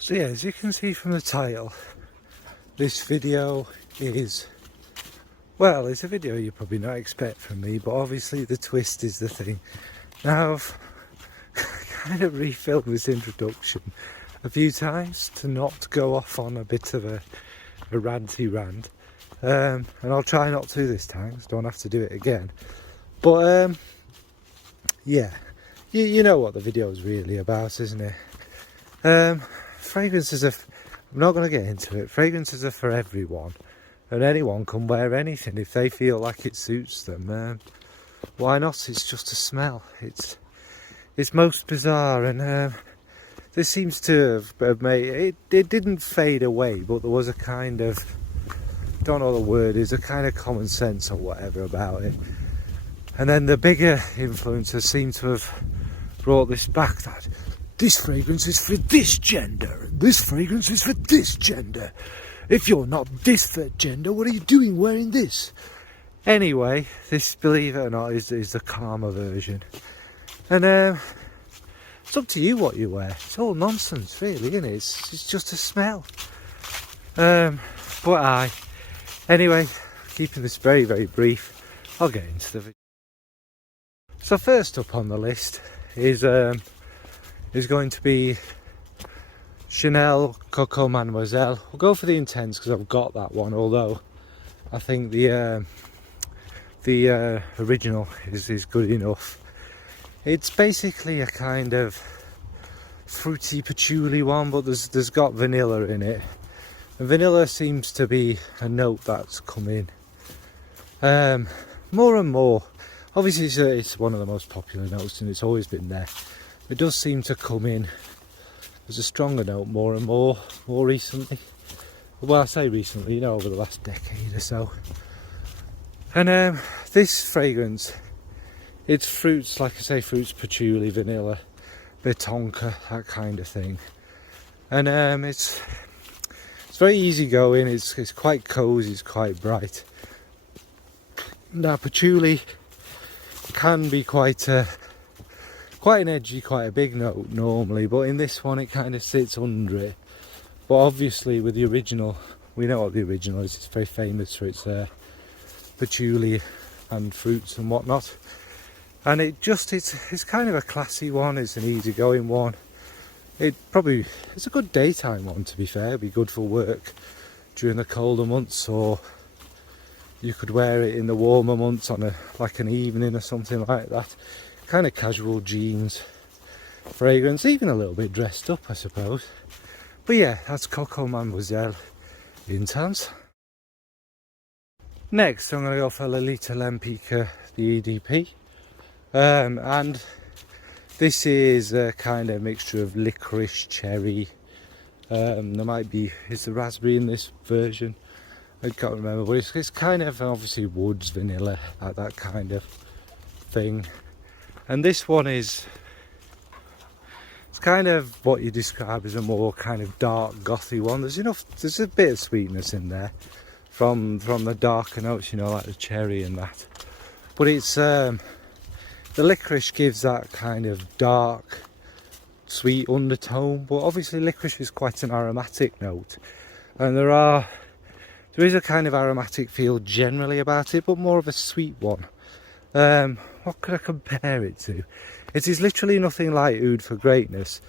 So yeah, as you can see from the title, this video is, well, it's a video you probably not expect from me, but obviously the twist is the thing. Now I've kind of refilmed this introduction a few times to not go off on a bit of a ranty rant, and I'll try not to this time, so I don't have to do it again. But yeah, you know what the video is really about, isn't it? Fragrances are, I'm not going to get into it, fragrances are for everyone, and anyone can wear anything if they feel like it suits them. Why not? It's just a smell. It's most bizarre, and this seems to have made it didn't fade away, but there was a kind of, don't know what the word is, a kind of common sense or whatever about it. And then the bigger influencers seem to have brought this back, that this fragrance is for this gender, and this fragrance is for this gender. If you're not this gender, what are you doing wearing this? Anyway, this, believe it or not, is the calmer version. And it's up to you what you wear. It's all nonsense, really, isn't it? It's just a smell. Anyway, keeping this very, very brief, I'll get into the video. So first up on the list is going to be Chanel Coco Mademoiselle. We'll go for the Intense because I've got that one, although I think the original is good enough. It's basically a kind of fruity patchouli one, but there's got vanilla in it. And vanilla seems to be a note that's come in more and more. Obviously it's one of the most popular notes and it's always been there. It does seem to come in as a stronger note more and more recently. Well, I say recently, you know, over the last decade or so. And this fragrance, it's fruits, like I say, fruits, patchouli, vanilla, bit tonka, that kind of thing. And it's very easy going. It's quite cozy, it's quite bright. Now patchouli can be quite an edgy, quite a big note normally, but in this one it kind of sits under it. But obviously with the original, we know what the original is. It's very famous for its patchouli and fruits and whatnot. And it's kind of a classy one. It's an easygoing one. It's a good daytime one, to be fair. It'd be good for work during the colder months, or you could wear it in the warmer months on like an evening or something like that. Kind of casual jeans fragrance, even a little bit dressed up, I suppose. But yeah, that's Coco Mademoiselle Intense. Next, I'm going to go for Lolita Lempicka, the EDP. And this is a kind of mixture of licorice, cherry. Is the raspberry in this version? I can't remember, but it's kind of obviously woods, vanilla, like that kind of thing. And this one it's kind of what you describe as a more kind of dark, gothy one. There's a bit of sweetness in there from the darker notes, you know, like the cherry and that. But it's the licorice gives that kind of dark, sweet undertone. But obviously licorice is quite an aromatic note, and there is a kind of aromatic feel generally about it, but more of a sweet one. What could I compare it to? It is literally nothing like Oud for Greatness,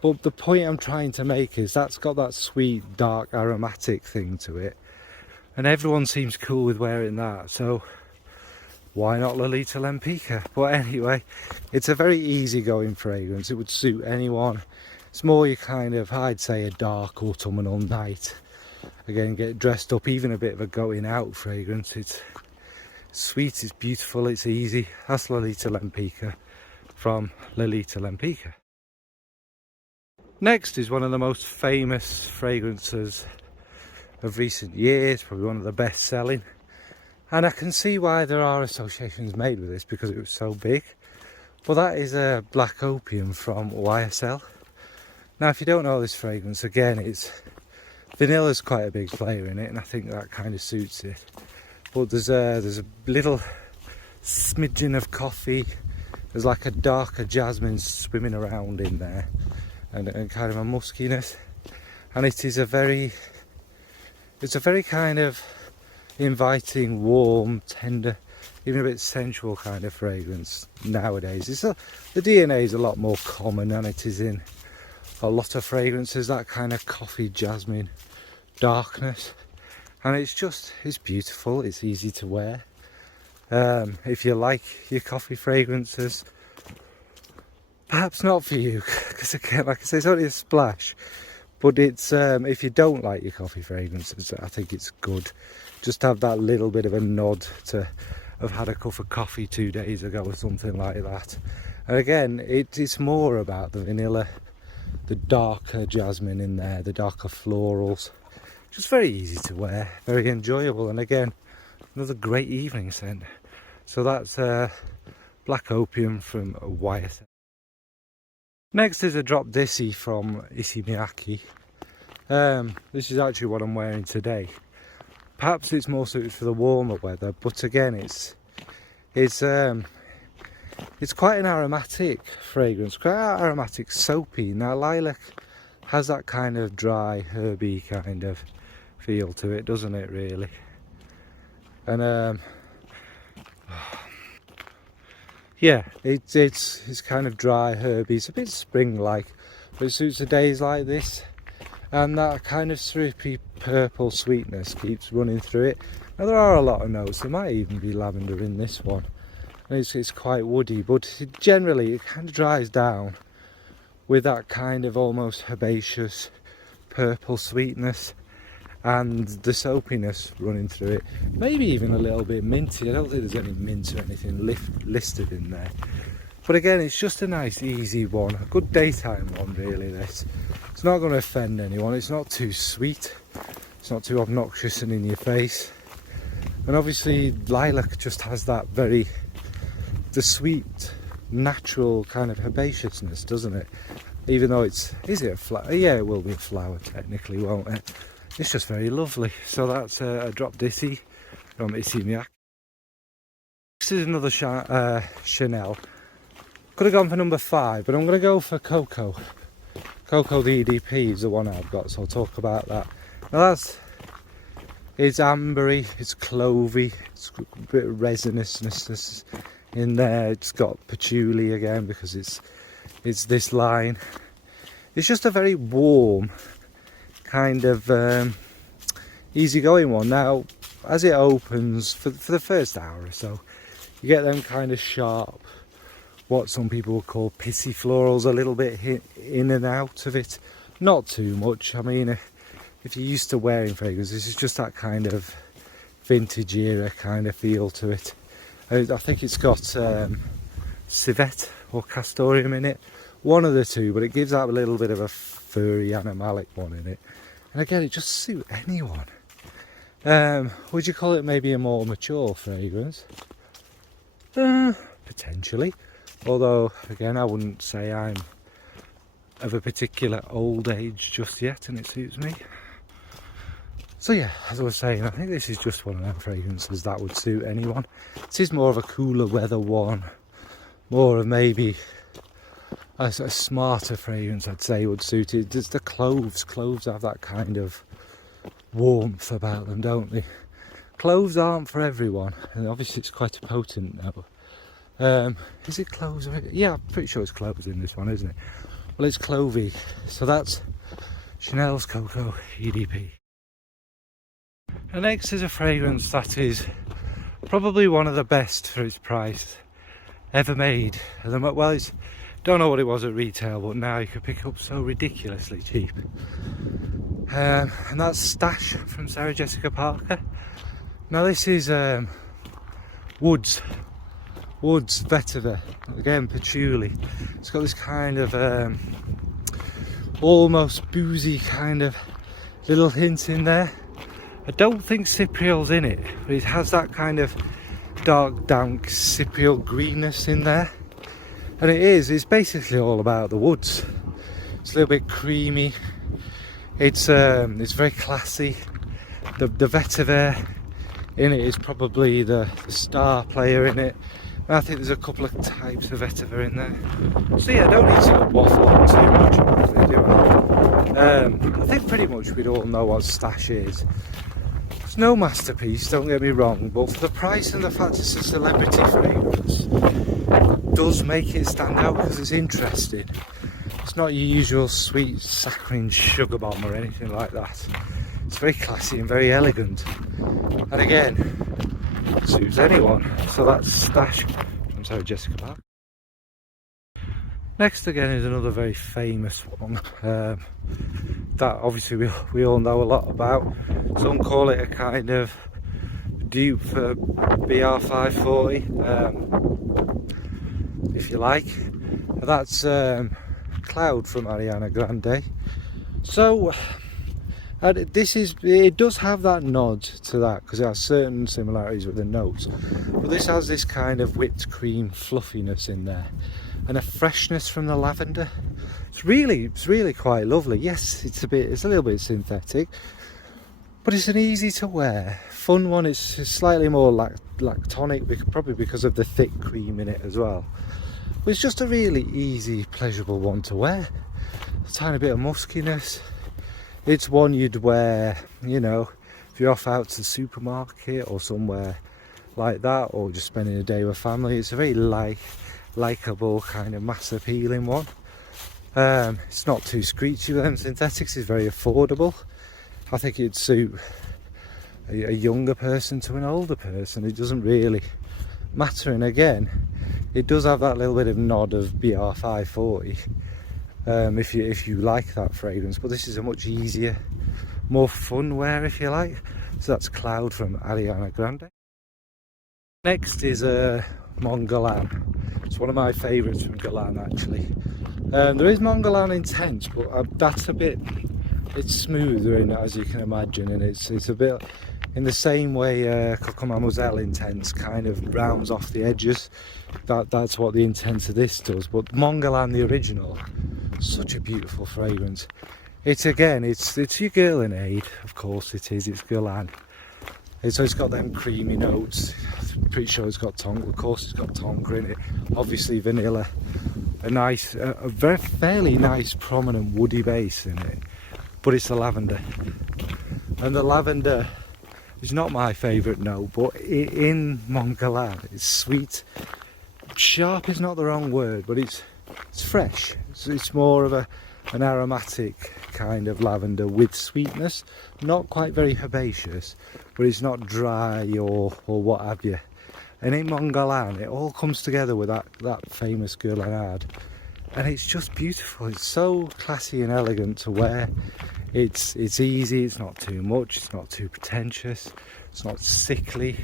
but the point I'm trying to make is that's got that sweet, dark, aromatic thing to it, and everyone seems cool with wearing that, so why not Lolita Lempicka? But anyway, it's a very easygoing fragrance. It would suit anyone. It's more your kind of, I'd say, a dark autumnal night. Again, get dressed up, even a bit of a going out fragrance. It's sweet, it's beautiful, it's easy. That's Lolita Lempicka from Lolita Lempicka. Next is one of the most famous fragrances of recent years, probably one of the best selling. And I can see why there are associations made with this because it was so big. But that is a Black Opium from YSL. Now, if you don't know this fragrance, again, vanilla's quite a big player in it, and I think that kind of suits it. But there's a little smidgen of coffee. There's like a darker jasmine swimming around in there, and kind of a muskiness. and it's a very kind of inviting, warm, tender, even a bit sensual kind of fragrance nowadays. The DNA is a lot more common than it is in a lot of fragrances, that kind of coffee, jasmine, darkness. And it's beautiful, it's easy to wear. If you like your coffee fragrances, perhaps not for you, because again, like I say, it's only a splash. But it's if you don't like your coffee fragrances, I think it's good just to have that little bit of a nod to have had a cup of coffee 2 days ago or something like that. And again, it's more about the vanilla, the darker jasmine in there, the darker florals. Just very easy to wear, very enjoyable, and again, another great evening scent. So that's Black Opium from Wyatt. Next is a drop Dissy from Issey Miyake. This is actually what I'm wearing today. Perhaps it's more suited for the warmer weather, but again, it's quite an aromatic fragrance, quite aromatic, soapy. Now lilac has that kind of dry, herby kind of feel to it, doesn't it, really? And yeah, it's kind of dry, herby. It's a bit spring-like, but it suits the days like this. And that kind of syrupy purple sweetness keeps running through it. Now there are a lot of notes. There might even be lavender in this one. And it's quite woody, but generally it kind of dries down with that kind of almost herbaceous purple sweetness and the soapiness running through it. Maybe even a little bit minty. I don't think there's any mint or anything listed in there. But again, it's just a nice easy one, a good daytime one really, this. It's not going to offend anyone, it's not too sweet, it's not too obnoxious and in your face. And obviously lilac just has that the sweet, natural kind of herbaceousness, doesn't it? Even though is it a flower? Yeah, it will be a flower technically, won't it? It's just very lovely. So that's a drop Dissy from Issey Miyake. This is another Chanel. Could have gone for number 5, but I'm going to go for Cocoa. Cocoa the EDP is the one I've got, so I'll talk about that. Now it's ambery, it's clovey, it's a bit of resinousness in there. It's got patchouli again because it's this line. It's just a very warm kind of easygoing one. Now as it opens for the first hour or so, you get them kind of sharp, what some people would call pissy florals, a little bit hit in and out of it, not too much. I mean, if you're used to wearing fragrances, it's just that kind of vintage era kind of feel to it. I think it's got civet or castoreum in it, one of the two, but it gives out a little bit of a furry animalic one in it. And again, it just suits anyone. Would you call it maybe a more mature fragrance? Potentially. Although, again, I wouldn't say I'm of a particular old age just yet, and it suits me. So yeah, as I was saying, I think this is just one of them fragrances that would suit anyone. This is more of a cooler weather one, more of maybe a smarter fragrance, I'd say, would suit it. There's the cloves. Cloves have that kind of warmth about them, don't they? Cloves aren't for everyone, and obviously it's quite a potent note. Is it cloves? Yeah, I'm pretty sure it's cloves in this one, isn't it? Well, it's clovey. So that's Chanel's Cocoa EDP. And next is a fragrance that is probably one of the best for its price ever made. Well, don't know what it was at retail, but now you can pick it up so ridiculously cheap. And that's Stash from Sarah Jessica Parker. Now this is Woods vetiver, again patchouli. It's got this kind of almost boozy kind of little hint in there. I don't think cypriol's in it, but it has that kind of dark, dank cypriol greenness in there. And it's basically all about the woods. It's a little bit creamy. It's very classy. The vetiver in it is probably the star player in it. And I think there's a couple of types of vetiver in there. So yeah, I don't need to waffle on too much about it, do I? I think pretty much we'd all know what Stash is. It's no masterpiece, don't get me wrong, but for the price and the fact it's a celebrity fragrance, does make it stand out because it's interesting. It's not your usual sweet, saccharine sugar bomb or anything like that. It's very classy and very elegant. And again, suits anyone. So that's Stash from Sarah Jessica Parker. Next again is another very famous one that obviously we all know a lot about. Some call it a kind of dupe for BR540, if you like. That's Cloud from Ariana Grande. So it does have that nod to that because it has certain similarities with the notes, but this has this kind of whipped cream fluffiness in there and a freshness from the lavender. It's really quite lovely. Yes, it's a little bit synthetic, but it's an easy to wear, fun one. It's slightly more lactonic, probably because of the thick cream in it as well. But it's just a really easy, pleasurable one to wear. A tiny bit of muskiness. It's one you'd wear, you know, if you're off out to the supermarket or somewhere like that, or just spending a day with family. It's a very likeable kind of mass appealing one. It's not too screechy with them synthetics. It's very affordable. I think it'd suit a younger person to an older person. It doesn't really matter. And again, it does have that little bit of nod of BR540 if you like that fragrance, but this is a much easier, more fun wear if you like. So that's Cloud from Ariana Grande. Next is Mon Galan. It's one of my favourites from Galan actually. There is Mon Galan Intense, but that's it's smoother in it, as you can imagine, and it's a bit in the same way Coco Mademoiselle Intense kind of rounds off the edges. That's what the Intense of this does. But Mon Galan, the original, such a beautiful fragrance. It's your girl in aid, of course it is. It's Galan. So it's got them creamy notes. I'm pretty sure it's got tonka. Of course it's got tonka in it. Obviously vanilla. A very fairly nice prominent woody base in it. But it's the lavender. And the lavender is not my favourite note, but in Mon Galan it's sweet. Sharp is not the wrong word, but it's fresh. It's more of an aromatic kind of lavender with sweetness, not quite very herbaceous, but it's not dry or what have you. And in Mon Galan it all comes together with that famous Guerlain, and it's just beautiful. It's so classy and elegant to wear. It's easy, it's not too much, it's not too pretentious, it's not sickly.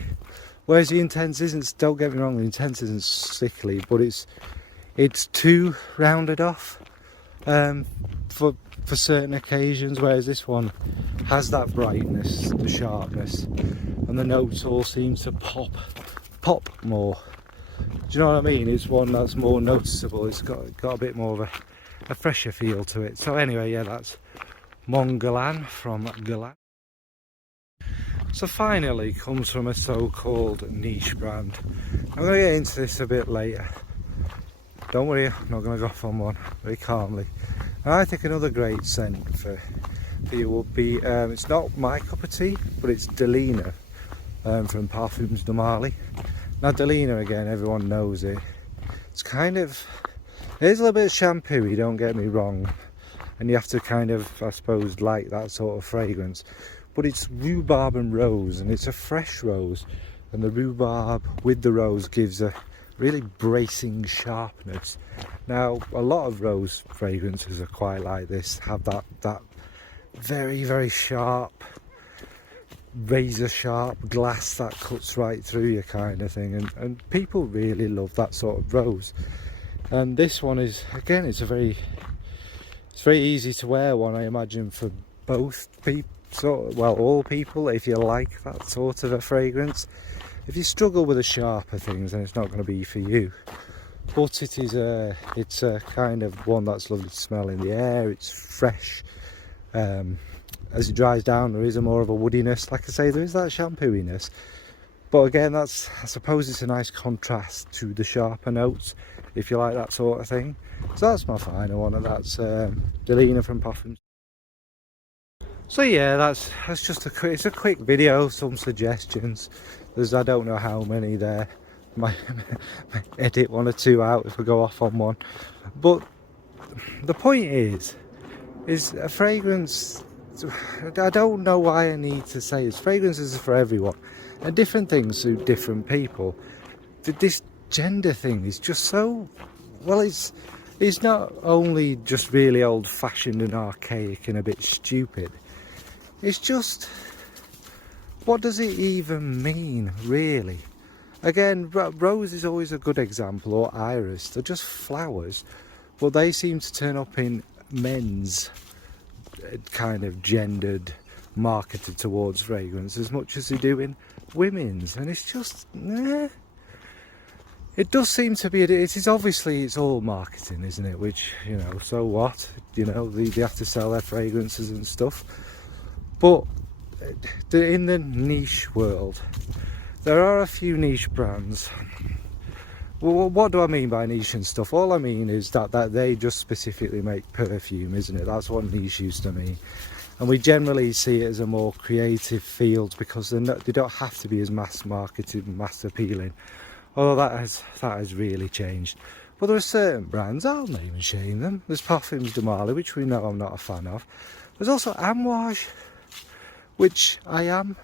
Whereas the Intense isn't, don't get me wrong, the Intense isn't sickly, but it's too rounded off for certain occasions, whereas this one has that brightness, the sharpness, and the notes all seem to pop more. Do you know what I mean? It's one that's more noticeable. It's got a bit more of a fresher feel to it. So anyway, yeah, that's Mon Galan from Galan. So finally comes from a so-called niche brand. I'm going to get into this a bit later. Don't worry, I'm not going to go off on one, very calmly. And I think another great scent for you would be, it's not my cup of tea, but it's Delina from Parfums de Marly. Now Delina, again, everyone knows it. It's kind of, it is a little bit shampooey, don't get me wrong. And you have to kind of, I suppose, like that sort of fragrance. But it's rhubarb and rose, and it's a fresh rose. And the rhubarb with the rose gives a really bracing sharpness. Now, a lot of rose fragrances are quite like this, have that very, very sharp, razor sharp glass that cuts right through you kind of thing, and people really love that sort of rose. And this one is, again, it's very easy to wear one, I imagine, for both people, all people, if you like that sort of a fragrance. If you struggle with the sharper things, then it's not going to be for you. But it's a kind of one that's lovely to smell in the air. It's fresh. As it dries down, there is a more of a woodiness. Like I say, there is that shampooiness. But again, I suppose it's a nice contrast to the sharper notes, if you like that sort of thing. So that's my final one, and that's Delina from Parfums. So yeah, that's just it's a quick video, some suggestions. There's I don't know how many there. Might edit 1 or 2 out if we go off on one. But the point is a fragrance. I don't know why I need to say this. Fragrances are for everyone, and different things suit different people. This gender thing is just so, well, it's not only just really old-fashioned and archaic and a bit stupid. It's just, what does it even mean, really? Again, rose is always a good example, or iris. They're just flowers, but they seem to turn up in men's kind of gendered, marketed towards fragrance as much as they do in women's, and it's just, it does seem to be, it is obviously, it's all marketing, isn't it? Which, you know, so what? You know, they have to sell their fragrances and stuff. But in the niche world, there are a few niche brands. Well, what do I mean by niche and stuff? All I mean is that they just specifically make perfume, isn't it? That's what niche used to mean. And we generally see it as a more creative field because they don't have to be as mass marketed, mass appealing. Although that has really changed. But there are certain brands, I'll name and shame them. There's Parfums de Marly, which we know I'm not a fan of. There's also Amouage, which I am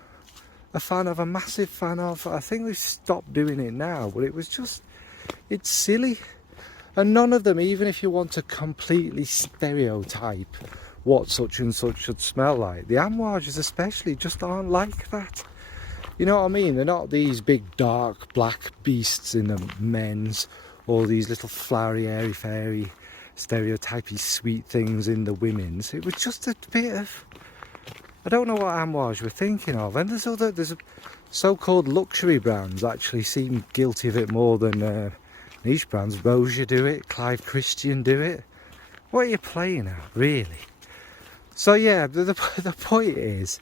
a fan of, a massive fan of. I think we've stopped doing it now, but it was just, it's silly. And none of them, even if you want to completely stereotype what such and such should smell like, the Amouages especially just aren't like that. You know what I mean? They're not these big dark black beasts in the men's, or these little flowery, airy fairy, stereotypy sweet things in the women's. It was just a bit of, I don't know what Amouage we're thinking of. And there's so-called luxury brands actually seem guilty of it more than niche brands. Rosia do it, Clive Christian do it. What are you playing at, really? So yeah, the point is,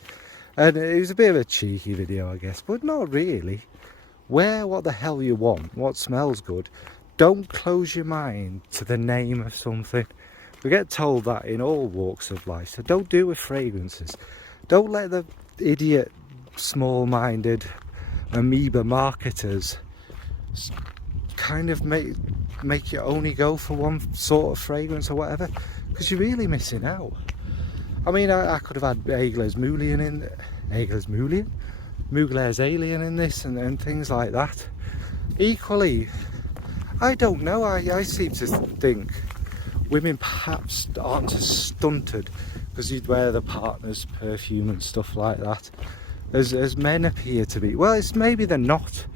and it was a bit of a cheeky video, I guess, but not really. Wear what the hell you want, what smells good. Don't close your mind to the name of something. We get told that in all walks of life, so don't do it with fragrances. Don't let the idiot, small-minded amoeba marketers kind of make you only go for one sort of fragrance or whatever, because you're really missing out. I mean, I could have had Mugler's Alien in this and things like that. Equally, I don't know, I seem to think women perhaps aren't as stunted because you'd wear the partner's perfume and stuff like that as men appear to be. Well, it's maybe they're not.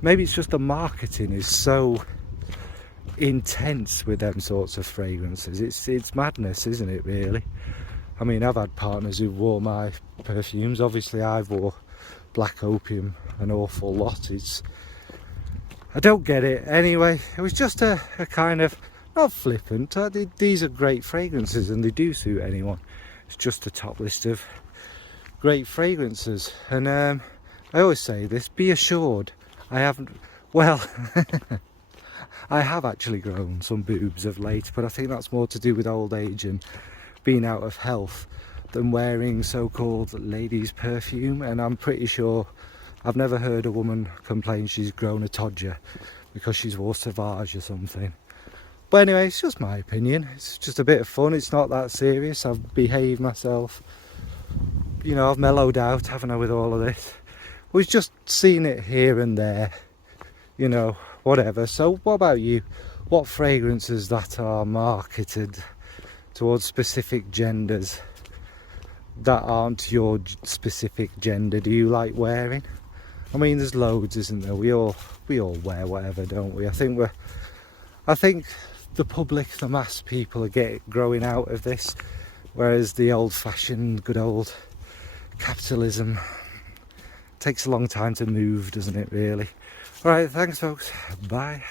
Maybe it's just the marketing is so intense with them sorts of fragrances. It's madness, isn't it, really? I mean, I've had partners who wore my perfumes. Obviously, I've wore Black Opium an awful lot. I don't get it. Anyway, it was just a kind of, not flippant. These are great fragrances and they do suit anyone. It's just a top list of great fragrances. And I always say this, be assured, I haven't, well, I have actually grown some boobs of late, but I think that's more to do with old age and being out of health than wearing so-called ladies' perfume. And I'm pretty sure I've never heard a woman complain she's grown a todger because she's wore Sauvage or something. But anyway, it's just my opinion. It's just a bit of fun. It's not that serious. I've behaved myself. You know, I've mellowed out, haven't I, with all of this? We've just seen it here and there. You know, whatever. So what about you? What fragrances that are marketed towards specific genders that aren't your specific gender do you like wearing? I mean, there's loads, isn't there? We all wear whatever, don't we? I think the public, the mass people are growing out of this, whereas the old-fashioned, good old capitalism takes a long time to move, doesn't it, really? All right, thanks, folks. Bye.